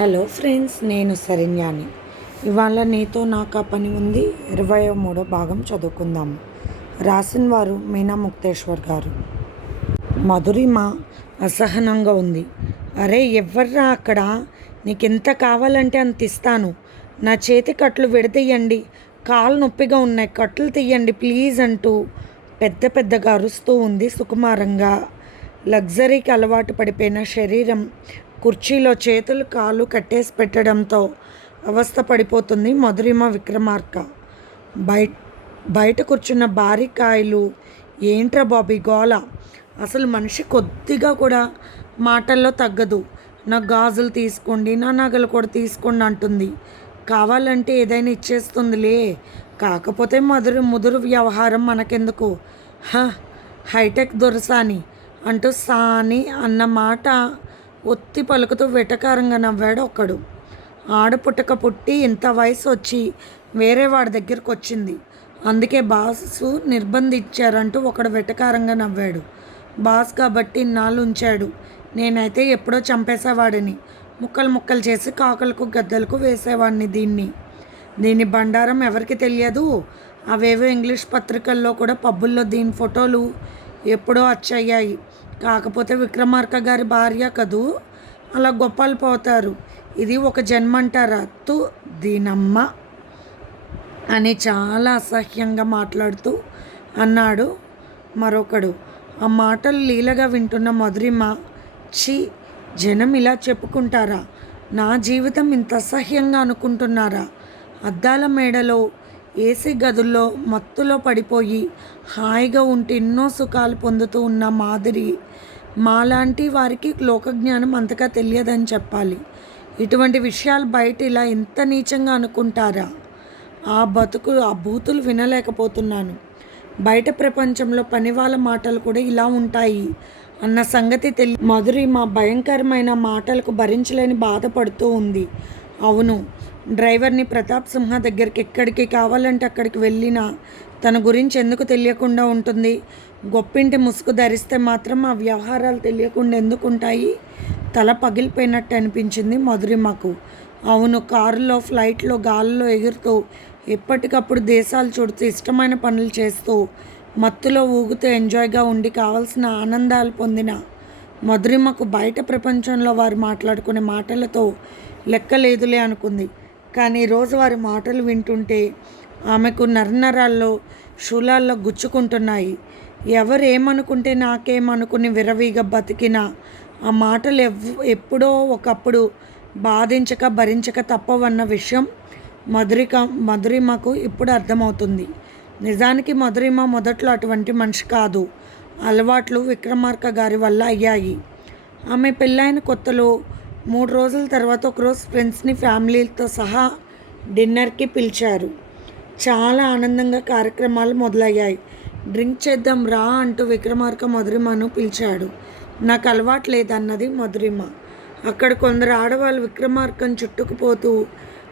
Hello friends నేను శరణ్యాని. ఇవాళ నీతో నాకు ఆ పని ఉంది. ఇరవై మూడో భాగం చదువుకుందాం. రాసిన వారు మీనా ముక్తేశ్వర్ గారు. మధురిమ అసహనంగా ఉంది. అరే ఎవర్రా అక్కడ? నీకు ఎంత కావాలంటే అంత ఇస్తాను. నా చేతి కట్లు విడతీయండి కాలు నొప్పిగా ఉన్నాయి. కట్లు తీయండి ప్లీజ్ అంటూ పెద్ద పెద్దగా అరుస్తూ ఉంది సుకుమారంగా. లగ్జరీకి అలవాటు పడిపోయిన శరీరం కుర్చీలో చేతులు కాళ్ళు కట్టేసి పెట్టడంతో అవస్థ పడిపోతుంది మధురిమ విక్రమార్క. బయట బయట కూర్చున్న బారికాయలు ఏంట్రా బాబీ గోల? అసలు మనిషి కొద్దిగా కూడా మాటల్లో తగ్గదు. నా గాజులు తీసుకోండి నా నగలు కూడా తీసుకోండి అంటుంది. కావాలంటే ఏదైనా ఇచ్చేస్తుందిలే. కాకపోతే మధురు ముదురు వ్యవహారం మనకెందుకు? హ హైటెక్ దొరసాని అంటూ సాని అన్న మాట ఒత్తి పలుకుతూ వెటకారంగా నవ్వాడు ఒకడు ఆడపుట్టక పుట్టి ఇంత వయసు వచ్చి వేరే వాడి దగ్గరకు వచ్చింది అందుకే బాసు నిర్బంధించారంటూ ఒకడు వెటకారంగా నవ్వాడు. బాస్ కాబట్టి ఇన్నాళ్ళు ఉంచాడు నేనైతే ఎప్పుడో చంపేసేవాడిని. ముక్కలు ముక్కలు చేసి కాకులకు గద్దలకు వేసేవాడిని దీన్ని. దీని బండారం ఎవరికి తెలియదు? అవేవో ఇంగ్లీష్ పత్రికల్లో కూడా పబ్బుల్లో దీని ఫోటోలు ఎప్పుడో అచ్చయ్యాయి. కాకపోతే విక్రమార్క గారి భార్య కదూ? అలా గొప్పలు పోతారు. ఇది ఒక జన్మంటారా? తు దీనమ్మ అని చాలా అసహ్యంగా మాట్లాడుతూ అన్నాడు మరొకడు. ఆ మాటలు లీలగా వింటున్న మధురిమ ఛీ జనం ఇలా చెప్పుకుంటారా? నా జీవితం ఇంత అసహ్యంగా అనుకుంటున్నారా? అద్దాల మేడలో ఏసీ గదుల్లో మత్తులో పడిపోయి హాయిగా ఉంటే ఎన్నో సుఖాలు పొందుతూ ఉన్న మాదిరి మాలాంటి వారికి లోకజ్ఞానం అంతగా తెలియదని చెప్పాలి. ఇటువంటి విషయాలు బయట ఇలా ఎంత నీచంగా అనుకుంటారా? ఆ బతుకు ఆ బూతులు వినలేకపోతున్నాను. బయట ప్రపంచంలో పనివాళ్ళ మాటలు కూడా ఇలా ఉంటాయి అన్న సంగతి తెలి మధురి మా భయంకరమైన మాటలకు భరించలేని బాధపడుతూ ఉంది. అవును డ్రైవర్ని ప్రతాప్ సింహ దగ్గరికి ఎక్కడికి కావాలంటే అక్కడికి వెళ్ళినా తన గురించి ఎందుకు తెలియకుండా ఉంటుంది? గొప్పింటి ముసుగు ధరిస్తే మాత్రం ఆ వ్యవహారాలు తెలియకుండా ఎందుకుంటాయి? తల పగిలిపోయినట్టు అనిపించింది మధురిమకు అవును కారులో ఫ్లైట్లో గాల్లో ఎగురుతూ ఎప్పటికప్పుడు దేశాలు చూడుతూ ఇష్టమైన పనులు చేస్తూ మత్తులో ఊగుతూ ఎంజాయ్గా ఉండి కావాల్సిన ఆనందాలు పొందిన మధురిమకు బయట ప్రపంచంలో వారు మాట్లాడుకునే మాటలతో లెక్కలేదులే అనుకుంది. కానీ రోజు వారి మాటలు వింటుంటే ఆమెకు నరనరాల్లో శూలాల్లో గుచ్చుకుంటున్నాయి. ఎవరేమనుకుంటే నాకేమనుకుని విరవీగా బతికిన ఆ మాటలు ఎవ్ ఎప్పుడో ఒకప్పుడు బాధించక భరించక తప్పవన్న విషయం మధురిక మధురిమకు ఇప్పుడు అర్థమవుతుంది. నిజానికి మధురిమ మొదట్లో అటువంటి మనిషి కాదు. అలవాట్లు విక్రమార్క గారి వల్ల అయ్యాయి. ఆమె పెళ్ళైన కొత్తలో మూడు రోజుల తర్వాత ఒకరోజు ఫ్రెండ్స్ని ఫ్యామిలీతో సహా డిన్నర్కి పిలిచారు. చాలా ఆనందంగా కార్యక్రమాలు మొదలయ్యాయి. డ్రింక్ చేద్దాం రా అంటూ విక్రమార్క మధురిమను పిలిచాడు. నాకు అలవాటు లేదన్నది మధురిమ. అక్కడ కొందరు ఆడవాళ్ళు విక్రమార్కను చుట్టుకుపోతూ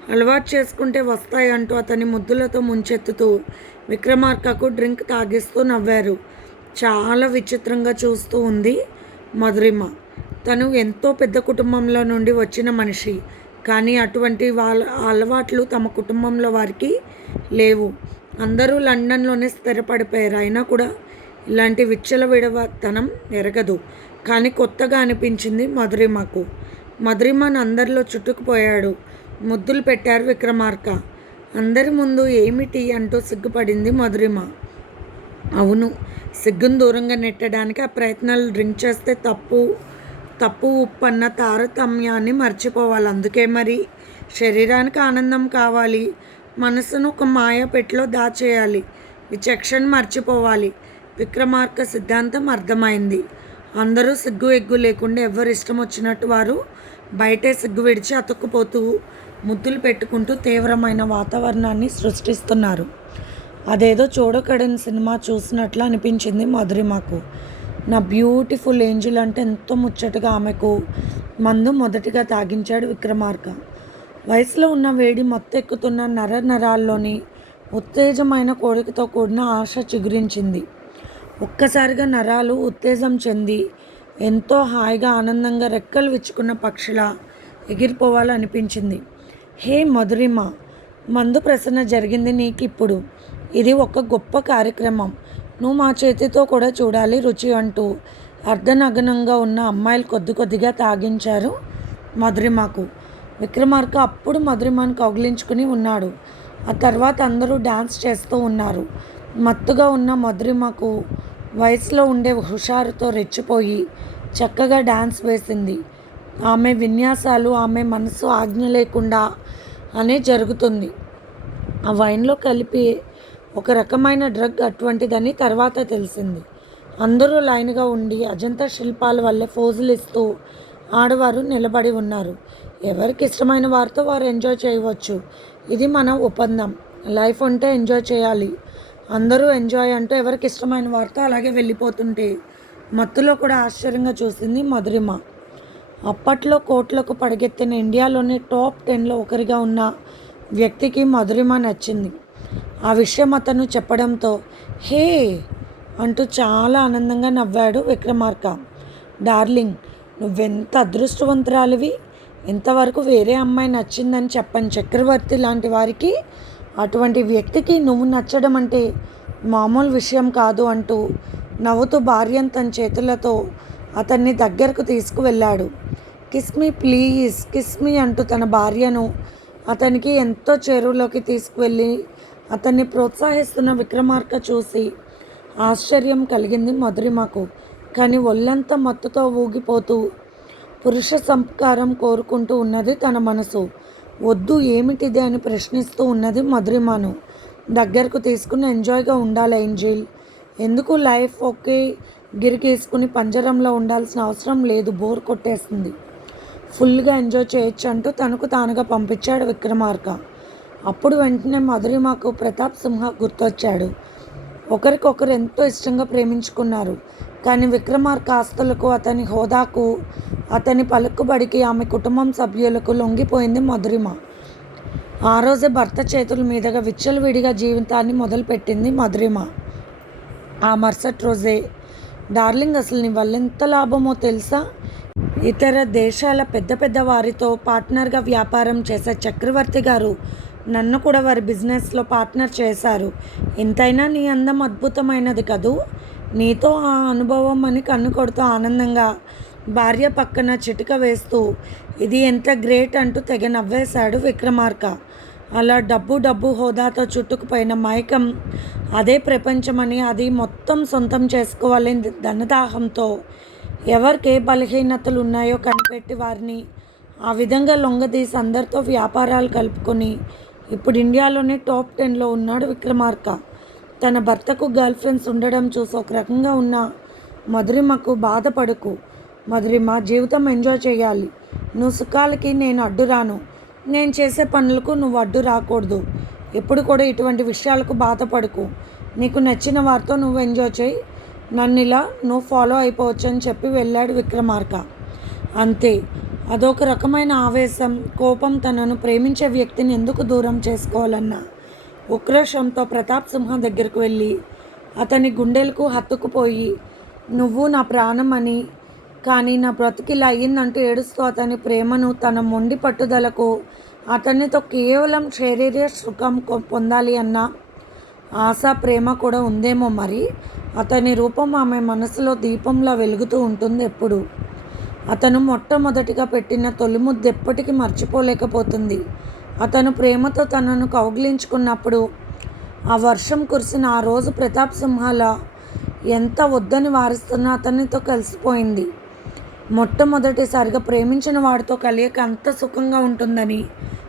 అలవాటు చేసుకుంటే వస్తాయి అంటూ అతని ముద్దులతో ముంచెత్తుతూ విక్రమార్కకు డ్రింక్ తాగిస్తూ నవ్వారు. చాలా విచిత్రంగా చూస్తూ ఉంది మధురిమ. తను ఎంతో పెద్ద కుటుంబంలో నుండి వచ్చిన మనిషి. కానీ అటువంటి వాళ్ళ అలవాట్లు తమ కుటుంబంలో వారికి లేవు. అందరూ లండన్లోనే స్థిరపడిపోయారు. అయినా కూడా ఇలాంటి విచ్చల విడవతనం ఎరగదు. కానీ కొత్తగా అనిపించింది మధురిమకు. మధురిమను అందరిలో చుట్టుకుపోయాడు. ముద్దులు పెట్టారు విక్రమార్క. అందరి ముందు ఏమిటి అంటూ సిగ్గుపడింది మధురిమ. అవును సిగ్గును దూరంగా నెట్టడానికి ఆ ప్రయత్నాలు డ్రింక్ చేస్తే తప్పు తప్పు ఉప్పు అన్న తారతమ్యాన్ని మర్చిపోవాలి. అందుకే మరి శరీరానికి ఆనందం కావాలి. మనసును ఒక మాయ దాచేయాలి. విచక్షణ మర్చిపోవాలి. విక్రమార్క సిద్ధాంతం అర్థమైంది. అందరూ సిగ్గు ఎగ్గు లేకుండా ఎవరు ఇష్టం వచ్చినట్టు వారు బయటే సిగ్గు విడిచి అతుక్కుపోతూ ముద్దులు పెట్టుకుంటూ తీవ్రమైన వాతావరణాన్ని సృష్టిస్తున్నారు. అదేదో చూడకడని సినిమా చూసినట్లు అనిపించింది మధురిమకు నా బ్యూటిఫుల్ ఏంజిల్ అంటే ఎంతో ముచ్చటగా ఆమెకు మందు మొదటిగా తాగించాడు విక్రమార్క. వయసులో ఉన్న వేడి మొత్తెక్కుతున్న నర నరాల్లోని ఉత్తేజమైన కోరికతో కూడిన ఆశ చిగురించింది. ఒక్కసారిగా నరాలు ఉత్తేజం చెంది ఎంతో హాయిగా ఆనందంగా రెక్కలు విచ్చుకున్న పక్షిలా ఎగిరిపోవాలనిపించింది. హే మధురిమ మందు ప్రసన్న జరిగింది నీకు ఇప్పుడు ఇది ఒక గొప్ప కార్యక్రమం. నువ్వు మా చేతితో కూడా చూడాలి రుచి అంటూ అర్ధనగ్నంగా ఉన్న అమ్మాయిలు కొద్ది కొద్దిగా తాగించారు మధురిమకు. విక్రమార్క అప్పుడు మధురిమాను కౌగిలించుకుని ఉన్నాడు. ఆ తర్వాత అందరూ డ్యాన్స్ చేస్తూ ఉన్నారు. మత్తుగా ఉన్న మధురిమకు వయసులో ఉండే హుషారుతో రెచ్చిపోయి చక్కగా డ్యాన్స్ వేసింది. ఆమె విన్యాసాలు ఆమె మనసు ఆజ్ఞ లేకుండా అనే జరుగుతుంది. ఆ వైన్లో కలిపి ఒక రకమైన డ్రగ్ అటువంటిదని తర్వాత తెలిసింది. అందరూ లైన్గా ఉండి అజంతా శిల్పాల వల్లే ఫోజులు ఇస్తూ ఆడవారు నిలబడి ఉన్నారు. ఎవరికి ఇష్టమైన వారితో వారు ఎంజాయ్ చేయవచ్చు. ఇది మన ఒప్పందం. లైఫ్ అంటే ఎంజాయ్ చేయాలి. అందరూ ఎంజాయ్ అంటూ ఎవరికి ఇష్టమైన వారితో అలాగే వెళ్ళిపోతుంటే మత్తులో కూడా ఆశ్చర్యంగా చూసింది మధురిమ. అప్పట్లో కోట్లకు పడగెత్తిన ఇండియాలోని టాప్ టెన్లో ఒకరిగా ఉన్న వ్యక్తికి మధురిమ నచ్చింది. ఆ విషయం అతను చెప్పడంతో హే! అంటూ చాలా ఆనందంగా నవ్వాడు విక్రమార్క. డార్లింగ్ నువ్వెంత అదృష్టవంతురాలివి? ఇంతవరకు వేరే అమ్మాయి నచ్చిందని చెప్పని చక్రవర్తి లాంటి వారికి అటువంటి వ్యక్తికి నువ్వు నచ్చడం అంటే మామూలు విషయం కాదు అంటూ నవ్వుతూ భార్యను తన చేతులతో అతన్ని దగ్గరకు తీసుకువెళ్ళాడు. కిస్మీ ప్లీజ్ కిస్మీ అంటూ తన భార్యను అతనికి ఎంతో చెరువులోకి తీసుకువెళ్ళి అతన్ని ప్రోత్సహిస్తున్న విక్రమార్క చూసి ఆశ్చర్యం కలిగింది మధురిమకు. కానీ ఒళ్ళంతా మత్తుతో ఊగిపోతూ పురుష సంస్కారం కోరుకుంటూ ఉన్నది తన మనసు. వద్దు ఏమిటిది అని ప్రశ్నిస్తూ ఉన్నది మధురిమాను. దగ్గరకు తీసుకుని ఎంజాయ్గా ఉండాలి ఏంజిల్. ఎందుకు లైఫ్ ఒకే గిరికేసుకుని పంజరంలో ఉండాల్సిన అవసరం లేదు బోర్ కొట్టేస్తుంది ఫుల్గా ఎంజాయ్ చేయొచ్చు అంటూ తనకు తానుగా పంపించాడు విక్రమార్క. అప్పుడు వెంటనే మధురిమాకు ప్రతాప్ సింహ గుర్తొచ్చాడు. ఒకరికొకరు ఎంతో ఇష్టంగా ప్రేమించుకున్నారు. కానీ విక్రమార్క ఆస్తులకు అతని హోదాకు అతని పలుకుబడికి ఆమె కుటుంబం సభ్యులకు లొంగిపోయింది మధురిమ. ఆ రోజే భర్త చేతుల మీదుగా విచ్చలవిడిగా జీవితాన్ని మొదలుపెట్టింది మధురిమ. ఆ మరుసటి రోజే డార్లింగ్ అసలు నీ వల్ల ఎంత లాభమో తెలుసా? ఇతర దేశాల పెద్ద పెద్ద వారితో పార్ట్నర్గా వ్యాపారం చేసే చక్రవర్తి గారు నన్ను కూడా వారి బిజినెస్లో పార్ట్నర్ చేశారు. ఎంతైనా నీ అందం అద్భుతమైనది కదూ? నీతో ఆ అనుభవం అని కన్ను కొడుతూ ఆనందంగా భార్య పక్కన చిటిక వేస్తూ ఇది ఎంత గ్రేట్ అంటూ తెగ నవ్వేశాడు విక్రమార్క. అలా డబ్బు డబ్బు హోదాతో చుట్టుకుపోయిన మైకం అదే ప్రపంచమని అది మొత్తం సొంతం చేసుకోవాలని ధనదాహంతో ఎవరికి బలహీనతలు ఉన్నాయో కనిపెట్టి వారిని ఆ విధంగా లొంగదీసి అందరితో వ్యాపారాలు కలుపుకొని ఇప్పుడు ఇండియాలోనే టాప్ టెన్లో ఉన్నాడు విక్రమార్క. తన భర్తకు గర్ల్ ఫ్రెండ్స్ ఉండడం చూసి ఒక రకంగా ఉన్న మధురిమకు బాధపడకు. మధురిమ జీవితం ఎంజాయ్ చేయాలి. నువ్వు సుఖాలకి నేను అడ్డు రాను. నేను చేసే పనులకు నువ్వు అడ్డు రాకూడదు. ఎప్పుడు కూడా ఇటువంటి విషయాలకు బాధపడకు. నీకు నచ్చిన వారితో నువ్వు ఎంజాయ్ చేయి. నన్ను ఇలా నువ్వు ఫాలో అయిపోవచ్చు అని చెప్పి వెళ్ళాడు విక్రమార్క. అంతే. అదొక రకమైన ఆవేశం కోపం తనను ప్రేమించే వ్యక్తిని ఎందుకు దూరం చేసుకోవాలన్న ఉక్రోషంతో ప్రతాప్ సింహ దగ్గరకు వెళ్ళి అతని గుండెలకు హత్తుకుపోయి నువ్వు నా ప్రాణం అని కానీ నా బ్రతికిలా అయ్యిందంటూ ఏడుస్తూ అతని ప్రేమను తన మొండి పట్టుదలకు అతనితో కేవలం శరీర సుఖం పొందాలి అన్న ఆశ ప్రేమ కూడా ఉందేమో మరి? అతని రూపం ఆమె మనసులో దీపంలా వెలుగుతూ ఉంటుంది ఎప్పుడు? అతను మొట్టమొదటిగా పెట్టిన తొలిముద్దు ఎప్పటికీ మర్చిపోలేకపోతుంది. అతను ప్రేమతో తనను కౌగిలించుకున్నప్పుడు ఆ వర్షం కురిసిన ఆ రోజు ప్రతాప్ సింహాల ఎంత వద్దని వారిస్తున్నా అతనితో కలిసిపోయింది. మొట్టమొదటిసారిగా ప్రేమించిన వాడితో కలియక అంత సుఖంగా ఉంటుందని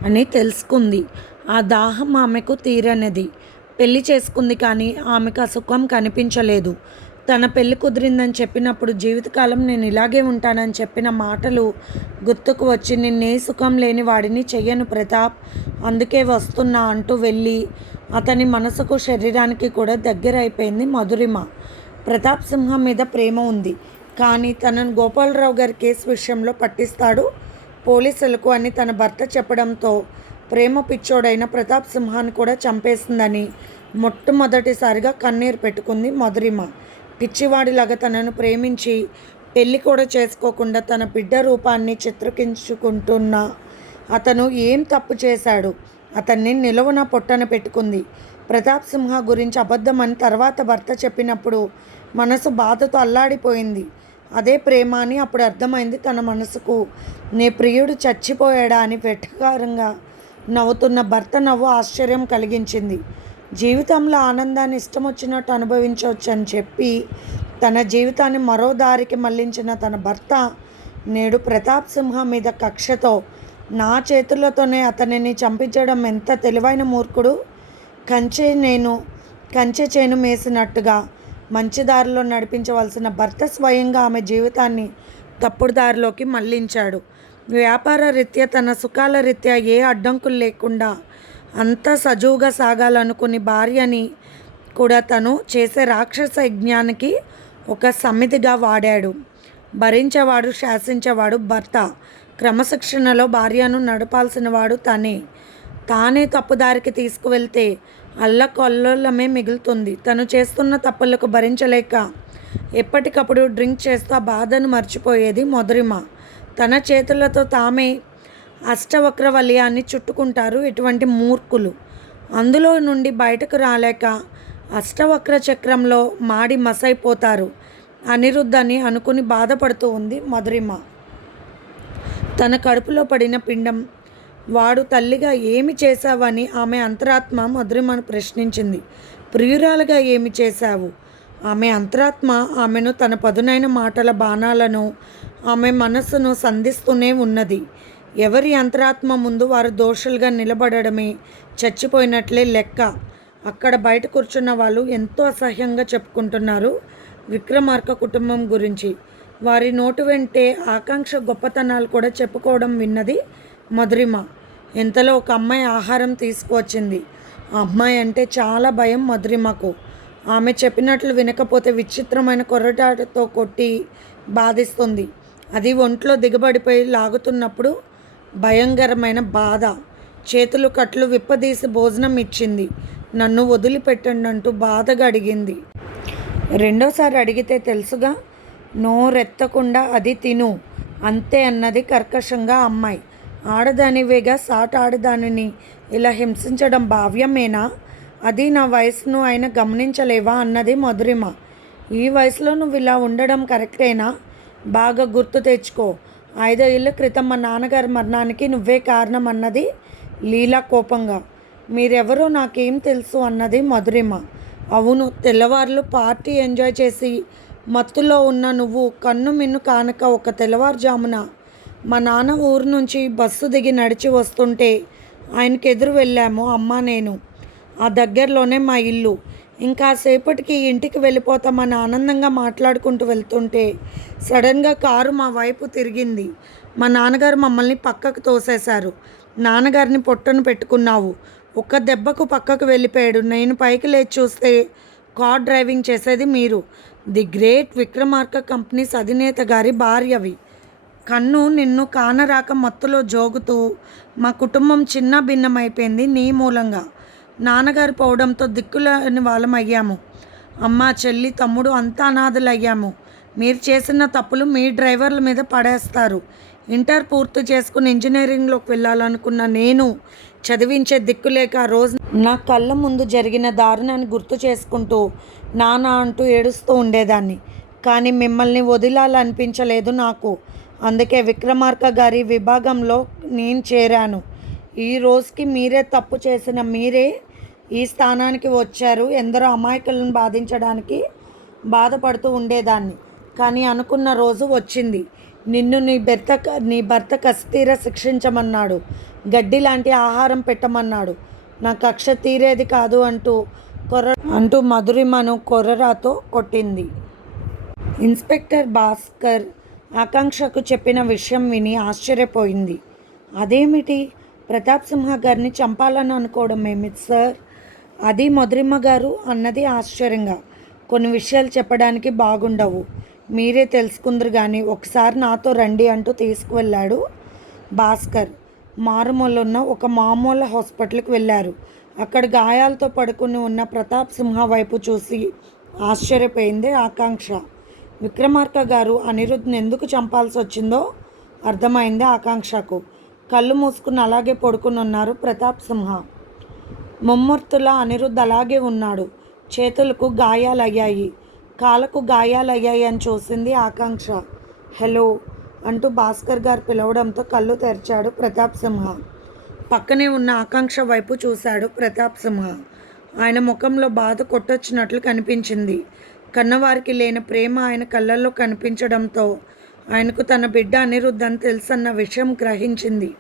అని తెలుసుకుంది. ఆ దాహం ఆమెకు తీరనిది. పెళ్ళి చేసుకుంది కానీ ఆమెకు ఆ సుఖం కనిపించలేదు. తన పెళ్ళి కుదిరిందని చెప్పినప్పుడు జీవితకాలం నేను ఇలాగే ఉంటానని చెప్పిన మాటలు గుర్తుకు వచ్చి నిన్నే సుఖం లేని వాడిని చెయ్యను ప్రతాప్. అందుకే వస్తున్నా అంటూ వెళ్ళి అతని మనసుకు శరీరానికి కూడా దగ్గర అయిపోయింది మధురిమ. ప్రతాప్ సింహం మీద ప్రేమ ఉంది. కానీ తనను గోపాలరావు గారి కేసు విషయంలో పట్టిస్తాడు పోలీసులకు అని తన భర్త చెప్పడంతో ప్రేమ పిచ్చోడైన ప్రతాప్ సింహాన్ని కూడా చంపేసిందని మొట్టమొదటిసారిగా కన్నీరు పెట్టుకుంది మధురిమ. పిచ్చివాడిలాగా తనను ప్రేమించి పెళ్ళి కూడా చేసుకోకుండా తన బిడ్డ రూపాన్ని చిత్రకించుకుంటున్న అతను ఏం తప్పు చేశాడు? అతన్ని నిలువున పొట్టన పెట్టుకుంది. ప్రతాప్ సింహ గురించి అబద్ధమని తర్వాత భర్త చెప్పినప్పుడు మనసు బాధతో అల్లాడిపోయింది. అదే ప్రేమ అని అప్పుడు అర్థమైంది తన మనసుకు. నీ ప్రియుడు చచ్చిపోయాడా అని వెట్టకారంగా నవ్వుతున్న భర్త నవ్వు ఆశ్చర్యం కలిగించింది. జీవితంలో ఆనందాన్ని ఇష్టం వచ్చినట్టు అనుభవించవచ్చు అని చెప్పి తన జీవితాన్ని మరో దారికి మళ్ళించిన తన భర్త నేడు ప్రతాప్ సింహ మీద కక్షతో నా చేతులతోనే అతనిని చంపించడం ఎంత తెలివైన మూర్ఖుడు. కంచె నేను కంచె చేను మేసినట్టుగా మంచి దారిలో నడిపించవలసిన భర్త స్వయంగా ఆమె జీవితాన్ని తప్పుడు దారిలోకి మళ్ళించాడు. వ్యాపార రీత్యా తన సుఖాల రీత్యా ఏ అడ్డంకులు లేకుండా అంత సజువుగా సాగాలనుకుని భార్యని కూడా తను చేసే రాక్షస యజ్ఞానికి ఒక సమితిగా వాడాడు. భరించేవాడు శాసించేవాడు భర్త. క్రమశిక్షణలో భార్యను నడపాల్సిన వాడు తనే. తానే తప్పుదారికి తీసుకువెళ్తే అల్లకొల్లమే మిగులుతుంది. తను చేస్తున్న తప్పులకు భరించలేక ఎప్పటికప్పుడు డ్రింక్ చేస్తూ ఆ బాధను మర్చిపోయేది మొదరిమ. తన చేతులతో తామే అష్టవక్ర వలయాన్ని చుట్టుకుంటారు ఇటువంటి మూర్ఖులు. అందులో నుండి బయటకు రాలేక అష్టవక్ర చక్రంలో మాడి మసైపోతారు. అనిరుద్ధని అనుకుని బాధపడుతూ ఉంది మధురిమ. తన కడుపులో పడిన పిండం వాడు తల్లిగా ఏమి చేశావని ఆమె అంతరాత్మ మధురిమను ప్రశ్నించింది. ప్రియురాలుగా ఏమి చేశావు? ఆమె అంతరాత్మ ఆమెను తన పదునైన మాటల బాణాలను ఆమె మనస్సును సంధిస్తూనే ఉన్నది. ఎవరి అంతరాత్మ ముందు వారు దోషులుగా నిలబడడమే చచ్చిపోయినట్లే లెక్క. అక్కడ బయట కూర్చున్న వాళ్ళు ఎంతో అసహ్యంగా చెప్పుకుంటున్నారు విక్రమార్క కుటుంబం గురించి. వారి నోటు వెంటే ఆకాంక్ష గొప్పతనాలు కూడా చెప్పుకోవడం విన్నది మధురిమ. ఇంతలో ఒక అమ్మాయి ఆహారం తీసుకువచ్చింది. ఆ అమ్మాయి అంటే చాలా భయం మధురిమకు. ఆమె చెప్పినట్లు వినకపోతే విచిత్రమైన కొరటాటతో కొట్టి బాధిస్తుంది. అది ఒంట్లో దిగబడిపోయి లాగుతున్నప్పుడు భయంకరమైన బాధ. చేతులు కట్లు విప్పదీసి భోజనం ఇచ్చింది. నన్ను వదిలిపెట్టండి అంటూ బాధగా అడిగింది. రెండోసారి అడిగితే తెలుసుగా నోరెత్తకుండా అది తిను అంతే అన్నది కర్కశంగా అమ్మాయి. ఆడదానివేగా సాట్ ఆడదానిని ఇలా హింసించడం భావ్యమేనా? అది నా వయసును ఆయన గమనించలేవా అన్నది మధురిమ. ఈ వయసులో నువ్వు ఇలా ఉండడం కరెక్టేనా? బాగా గుర్తు తెచ్చుకో. ఐదో ఏళ్ళ క్రితం మా నాన్నగారి మరణానికి నువ్వే కారణం అన్నది లీలా కోపంగా. మీరెవరో నాకేం తెలుసు అన్నది మధురిమ. అవును తెల్లవారులు పార్టీ ఎంజాయ్ చేసి మత్తులో ఉన్న నువ్వు కన్ను మిన్ను కానక ఒక తెల్లవారుజామున మా నాన్న ఊరు నుంచి బస్సు దిగి నడిచి వస్తుంటే ఆయనకి ఎదురు వెళ్ళాము అమ్మ నేను. ఆ దగ్గరలోనే మా ఇల్లు. ఇంకా సేపటికి ఇంటికి వెళ్ళిపోతామని ఆనందంగా మాట్లాడుకుంటూ వెళ్తుంటే సడన్గా కారు మా వైపు తిరిగింది. మా నాన్నగారు మమ్మల్ని పక్కకు తోసేశారు. నాన్నగారిని పొట్టను పెట్టుకున్నావు. ఒక్క దెబ్బకు పక్కకు వెళ్ళిపోయాడు. నేను పైకి లేచి చూస్తే కార్ డ్రైవింగ్ చేసేది మీరు. ది గ్రేట్ విక్రమార్క కంపెనీస్ అధినేత గారి భార్యవి. కన్ను నిన్ను కానరాక మత్తులో జోగుతూ మా కుటుంబం చిన్న భిన్నమైపోయింది నీ మూలంగా. నాన్నగారు పోవడంతో దిక్కులేని వాళ్ళం అయ్యాము అమ్మ చెల్లి తమ్ముడు అంతా అనాథలయ్యాము. మీరు చేసిన తప్పులు మీ డ్రైవర్ల మీద పడేస్తారు. ఇంటర్ పూర్తి చేసుకుని ఇంజనీరింగ్లోకి వెళ్ళాలనుకున్న నేను చదివించే దిక్కులేక రోజు నా కళ్ళ ముందు జరిగిన దారుణాన్ని గుర్తు చేసుకుంటూ నానా అంటూ ఏడుస్తూ ఉండేదాన్ని. కానీ మిమ్మల్ని వదిలాలనిపించలేదు నాకు. అందుకే విక్రమార్క గారి విభాగంలో నేను చేరాను. ఈ రోజుకి మీరే తప్పు చేసిన మీరే ఈ స్థానానికి వచ్చారు. ఎందరో అమాయకులను బాధించడానికి బాధపడుతూ ఉండేదాన్ని. కానీ అనుకున్న రోజు వచ్చింది. నిన్ను నీ భర్త నీ భర్త కస్తీర శిక్షించమన్నాడు. గడ్డి లాంటి ఆహారం పెట్టమన్నాడు. నా కక్ష తీరేది కాదు అంటూ కొర్ర అంటూ మధురిమను కొర్రరాతో కొట్టింది. ఇన్స్పెక్టర్ భాస్కర్ ఆకాంక్షకు చెప్పిన విషయం విని ఆశ్చర్యపోయింది. అదేమిటి? ప్రతాప్ సింహ గారిని చంపాలని అనుకోవడం ఏమిటి సార్? అది మధురిమ్మ గారు అన్నది ఆశ్చర్యంగా. కొన్ని విషయాలు చెప్పడానికి బాగుండవు. మీరే తెలుసుకుందరు కానీ ఒకసారి నాతో రండి అంటూ తీసుకువెళ్ళాడు భాస్కర్. మారుమూలున్న ఒక మామూలు హాస్పిటల్కి వెళ్ళారు. అక్కడ గాయాలతో పడుకుని ఉన్న ప్రతాప్ సింహ వైపు చూసి ఆశ్చర్యపోయింది ఆకాంక్ష. విక్రమార్క గారు అనిరుద్ధ్ని ఎందుకు చంపాల్సి వచ్చిందో అర్థమైంది ఆకాంక్షకు. కళ్ళు మూసుకుని అలాగే పడుకుని ఉన్నారు ప్రతాప్ సింహ. ముమ్మూర్తులా అనిరుద్ధ్ అలాగే ఉన్నాడు. చేతులకు గాయాలయ్యాయి. కాళ్ళకు గాయాలయ్యాయి అని చూసింది ఆకాంక్ష. హలో అంటూ భాస్కర్ గారు పిలవడంతో కళ్ళు తెరిచాడు ప్రతాప్ సింహ. పక్కనే ఉన్న ఆకాంక్ష వైపు చూశాడు ప్రతాప్ సింహ. ఆయన ముఖంలో బాధ కొట్టొచ్చినట్లు కనిపించింది. కన్నవారికి లేని ప్రేమ ఆయన కళ్ళల్లో కనిపించడంతో ఆయనకు తన బిడ్డ అనిరుద్ధ్ అని తెలుసన్న విషయం గ్రహించింది.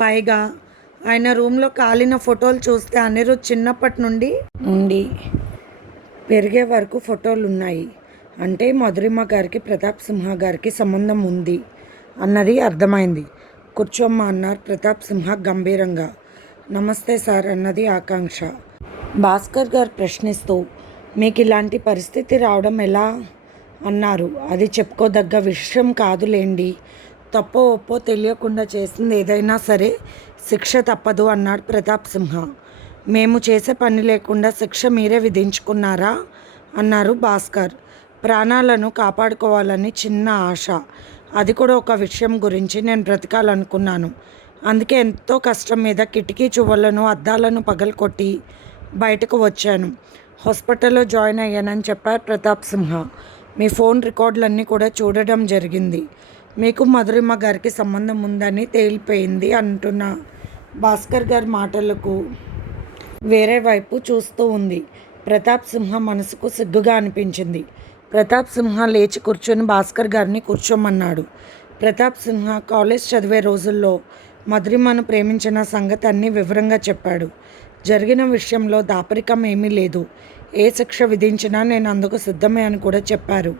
పైగా ఆయన రూమ్లో కాలిన ఫోటోలు చూస్తే అనిరుద్ చిన్నప్పటి నుండి నుండి పెరిగే వరకు ఫోటోలు ఉన్నాయి అంటే మధురిమ గారికి ప్రతాప్ సింహ గారికి సంబంధం ఉంది అన్నది అర్థమైంది. కూర్చోమ్మ అన్నారు ప్రతాప్ సింహ గంభీరంగా. నమస్తే సార్ అన్నది ఆకాంక్ష. భాస్కర్ గారు ప్రశ్నిస్తూ మీకు ఇలాంటి పరిస్థితి రావడం ఎలా అన్నారు. అది చెప్పుకోదగ్గ విషయం కాదులేండి. తప్పో ఒప్పో తెలియకుండా చేసింది ఏదైనా సరే శిక్ష తప్పదు అన్నాడు ప్రతాప్ సింహ. మేము చేసే పని లేకుండా శిక్ష మీరే విధించుకున్నారా? అన్నారు భాస్కర్. ప్రాణాలను కాపాడుకోవాలని చిన్న ఆశ. అది కూడా ఒక విషయం గురించి నేను బ్రతకాలనుకున్నాను. అందుకే ఎంతో కష్టం మీద కిటికీ చువ్వలను అద్దాలను పగలకొట్టి బయటకు వచ్చాను. హాస్పిటల్లో జాయిన్ అయ్యానని చెప్పారు ప్రతాప్ సింహ. మీ ఫోన్ రికార్డులన్నీ కూడా చూడడం జరిగింది. మీకు మధురిమ గారికి సంబంధం ఉందని తేలిపోయింది అంటున్నా. భాస్కర్ గారి మాటలకు వేరే వైపు చూస్తూ ఉంది. ప్రతాప్ సింహ మనసుకు సిగ్గుగా అనిపించింది. ప్రతాప్ సింహ లేచి కూర్చొని భాస్కర్ గారిని కూర్చోమన్నాడు. ప్రతాప్ సింహ కాలేజ్ చదివే రోజుల్లో మధురిమను ప్రేమించిన సంగతి అన్నీ వివరంగా చెప్పాడు. జరిగిన విషయంలో దాపరికం ఏమీ లేదు. ఏ శిక్ష విధించినా నేను అందుకు సిద్ధమే అని కూడా చెప్పారు.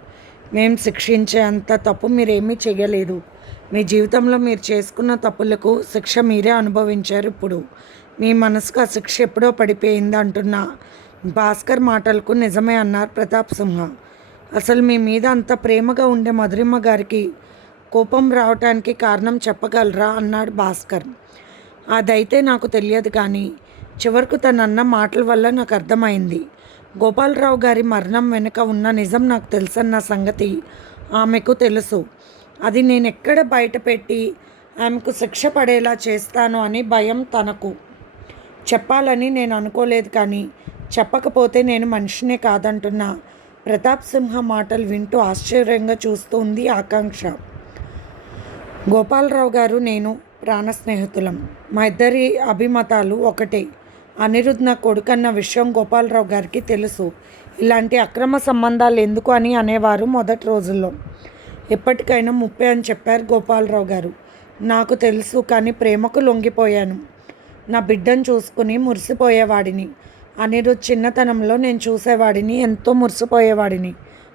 మేం శిక్షించే అంత తప్పు మీరేమీ చేయలేదు మీ జీవితంలో మీరు చేసుకున్న తప్పులకు శిక్ష మీరే అనుభవించారు ఇప్పుడు. మీ మనసుకు ఆ శిక్ష ఎప్పుడో పడిపోయింది అంటున్న. భాస్కర్ మాటలకు నిజమే అన్నారు ప్రతాప్ సింహ. అసలు మీ మీద అంత ప్రేమగా ఉండే మధురిమ్మ గారికి కోపం రావటానికి కారణం చెప్పగలరా అన్నాడు భాస్కర్. అదైతే నాకు తెలియదు కానీ చివరకు తన అన్న మాటల వల్ల నాకు అర్థమైంది. గోపాలరావు గారి మరణం వెనుక ఉన్న నిజం నాకు తెలుసన్న సంగతి ఆమెకు తెలుసు. అది నేను ఎక్కడ బయటపెట్టి ఆమెకు శిక్ష పడేలా చేస్తాను అని భయం తనకు. చెప్పాలని నేను అనుకోలేదు కానీ చెప్పకపోతే నేను మనిషినే కాదంటున్నా. ప్రతాప్ సింహ మాటలు వింటూ ఆశ్చర్యంగా చూస్తూ ఉంది ఆకాంక్ష. గోపాలరావు గారు నేను ప్రాణ స్నేహితులం. మా ఇద్దరి అభిమతాలు ఒకటే. అనిరుద్ నా కొడుకన్న విషయం గోపాలరావు గారికి తెలుసు. ఇలాంటి అక్రమ సంబంధాలు ఎందుకు అని అనేవారు మొదటి రోజుల్లో. ఎప్పటికైనా ముప్పై అని చెప్పారు గోపాలరావు గారు. నాకు తెలుసు కానీ ప్రేమకు లొంగిపోయాను. నా బిడ్డను చూసుకుని మురిసిపోయేవాడిని. అనిరుద్ చిన్నతనంలో నేను చూసేవాడిని ఎంతో మురిసిపోయేవాడిని.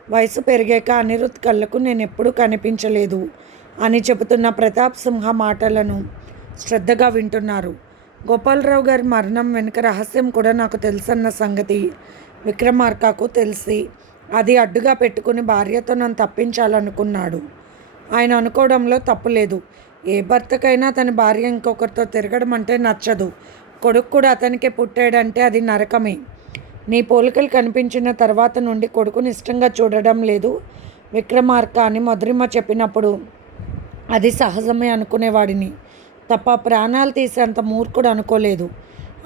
వయసు పెరిగాక అనిరుద్ కళ్ళకు నేను ఎప్పుడూ కనిపించలేదు అని చెబుతున్న ప్రతాప్ సింహ మాటలను శ్రద్ధగా వింటున్నారు. గోపాలరావు గారి మరణం వెనుక రహస్యం కూడా నాకు తెలుసన్న సంగతి విక్రమార్కకు తెలిసి అది అడ్డుగా పెట్టుకుని భార్యతో నన్ను తప్పించాలనుకున్నాడు. ఆయన అనుకోవడంలో తప్పులేదు ఏ భర్తకైనా తన భార్య ఇంకొకరితో తిరగడం అంటే నచ్చదు. కొడుకు కూడా అతనికే పుట్టాడంటే అది నరకమే. నీ పోలికలు కనిపించిన తర్వాత నుండి కొడుకుని ఇష్టంగా చూడడం లేదు. విక్రమార్క అని మధురిమ చెప్పినప్పుడు అది సహజమే అనుకునేవాడిని. తప్ప ప్రాణాలు తీసేంత మూర్ఖుడు అనుకోలేదు.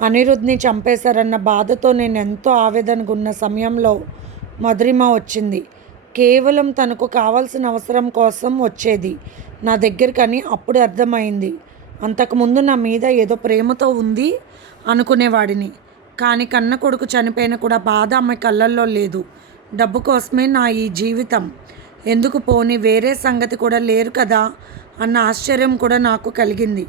అనిరుద్ధ్ని చంపేశారన్న బాధతో నేను ఎంతో ఆవేదనగా ఉన్న సమయంలో మధురిమ వచ్చింది. కేవలం తనకు కావాల్సిన అవసరం కోసం వచ్చేది. నా దగ్గరకని అప్పుడు అర్థమైంది. అంతకుముందు నా మీద ఏదో ప్రేమతో ఉంది అనుకునేవాడిని. కానీ కన్న కొడుకు చనిపోయిన కూడా బాధ ఆమె కళ్ళల్లో లేదు. డబ్బు కోసమే నా ఈ జీవితం. ఎందుకు పోని వేరే సంగతి కూడా లేరు కదా అన్న ఆశ్చర్యం కూడా నాకు కలిగింది.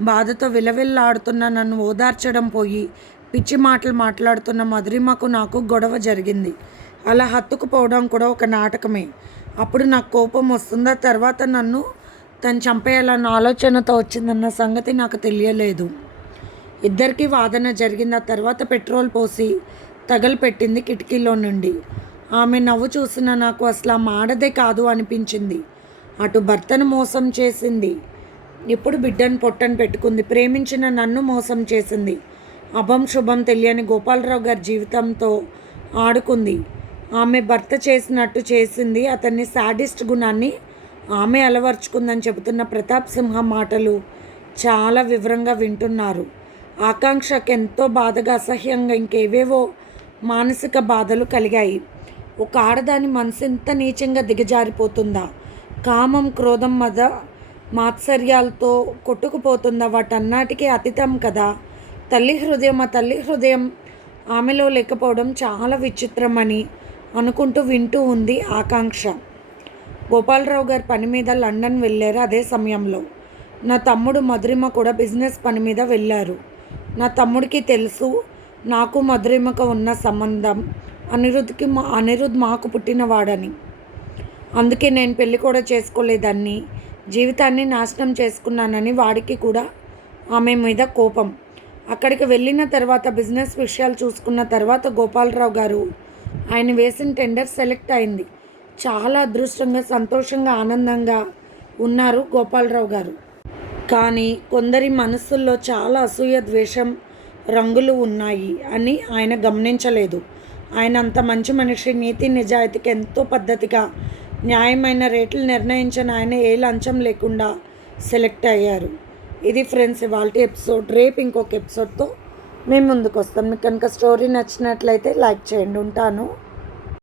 బాధతో విలవిల్లాడుతున్న నన్ను ఓదార్చడం పోయి పిచ్చి మాటలు మాట్లాడుతున్న మధురిమకు నాకు గొడవ జరిగింది. అలా హత్తుకుపోవడం కూడా ఒక నాటకమే. అప్పుడు నాకు కోపం వస్తుందా? తర్వాత నన్ను తను చంపేయాలన్న ఆలోచనతో వచ్చిందన్న సంగతి నాకు తెలియలేదు. ఇద్దరికీ వాదన జరిగిన తర్వాత పెట్రోల్ పోసి తగలపెట్టింది కిటికీలో నుండి. ఆమె నవ్వు చూసిన నాకు అసలు ఆ మాడదే కాదు అనిపించింది. అటు భర్తను మోసం చేసింది. ఇప్పుడు బిడ్డను పొట్టను పెట్టుకుంది. ప్రేమించిన నన్ను మోసం చేసింది. అభం శుభం తెలియని గోపాలరావు గారి జీవితంతో ఆడుకుంది. ఆమె భర్త చేసినట్టు చేసింది. అతన్ని సాడిస్ట్ గుణాన్ని ఆమె అలవర్చుకుందని చెబుతున్న ప్రతాప్ సింహ మాటలు చాలా వివరంగా వింటున్నారు. ఆకాంక్షకు ఎంతో బాధగా అసహ్యంగా ఇంకేవేవో మానసిక బాధలు కలిగాయి. ఒక ఆడదాని మనసు ఎంత నీచంగా దిగజారిపోతుందా? కామం క్రోధం మద మాత్సర్యాలతో కొట్టుకుపోతుందా? వాటన్నిటికీ అతీతం కదా? తల్లి హృదయం ఆ తల్లి హృదయం ఆమెలో లేకపోవడం చాలా విచిత్రమని అనుకుంటూ వింటూ ఉంది ఆకాంక్ష. గోపాలరావు గారి పని మీద లండన్ వెళ్ళారు అదే సమయంలో. నా తమ్ముడు మధురిమ కూడా బిజినెస్ పని మీద వెళ్ళారు. నా తమ్ముడికి తెలుసు నాకు మధురిమకు ఉన్న సంబంధం. అనిరుద్ధ్కి మా అనిరుద్ధ్ మాకు పుట్టినవాడని అందుకే నేను పెళ్ళి కూడా చేసుకోలేదని జీవితాన్ని నాశనం చేసుకున్నానని వాడికి కూడా ఆమె మీద కోపం. అక్కడికి వెళ్ళిన తర్వాత బిజినెస్ విషయాలు చూసుకున్న తర్వాత గోపాలరావు గారు ఆయన వేసిన టెండర్ సెలెక్ట్ అయింది. చాలా అదృష్టంగా సంతోషంగా ఆనందంగా ఉన్నారు గోపాలరావు గారు. కానీ కొందరి మనసుల్లో చాలా అసూయ ద్వేషం రంగులు ఉన్నాయి అని ఆయన గమనించలేదు. ఆయన అంత మంచి మనిషి నీతి నిజాయితీకి ఎంతో పద్ధతిగా న్యాయమైన రేట్లు నిర్ణయించిన ఆయన ఏ లంచం లేకుండా సెలెక్ట్ అయ్యారు. ఇది ఫ్రెండ్స్ ఇవాళ ఎపిసోడ్. రేపు ఇంకొక ఎపిసోడ్తో మేము ముందుకు వస్తాం. మీకు కనుక స్టోరీ నచ్చినట్లయితే లైక్ చేయండి. ఉంటాను.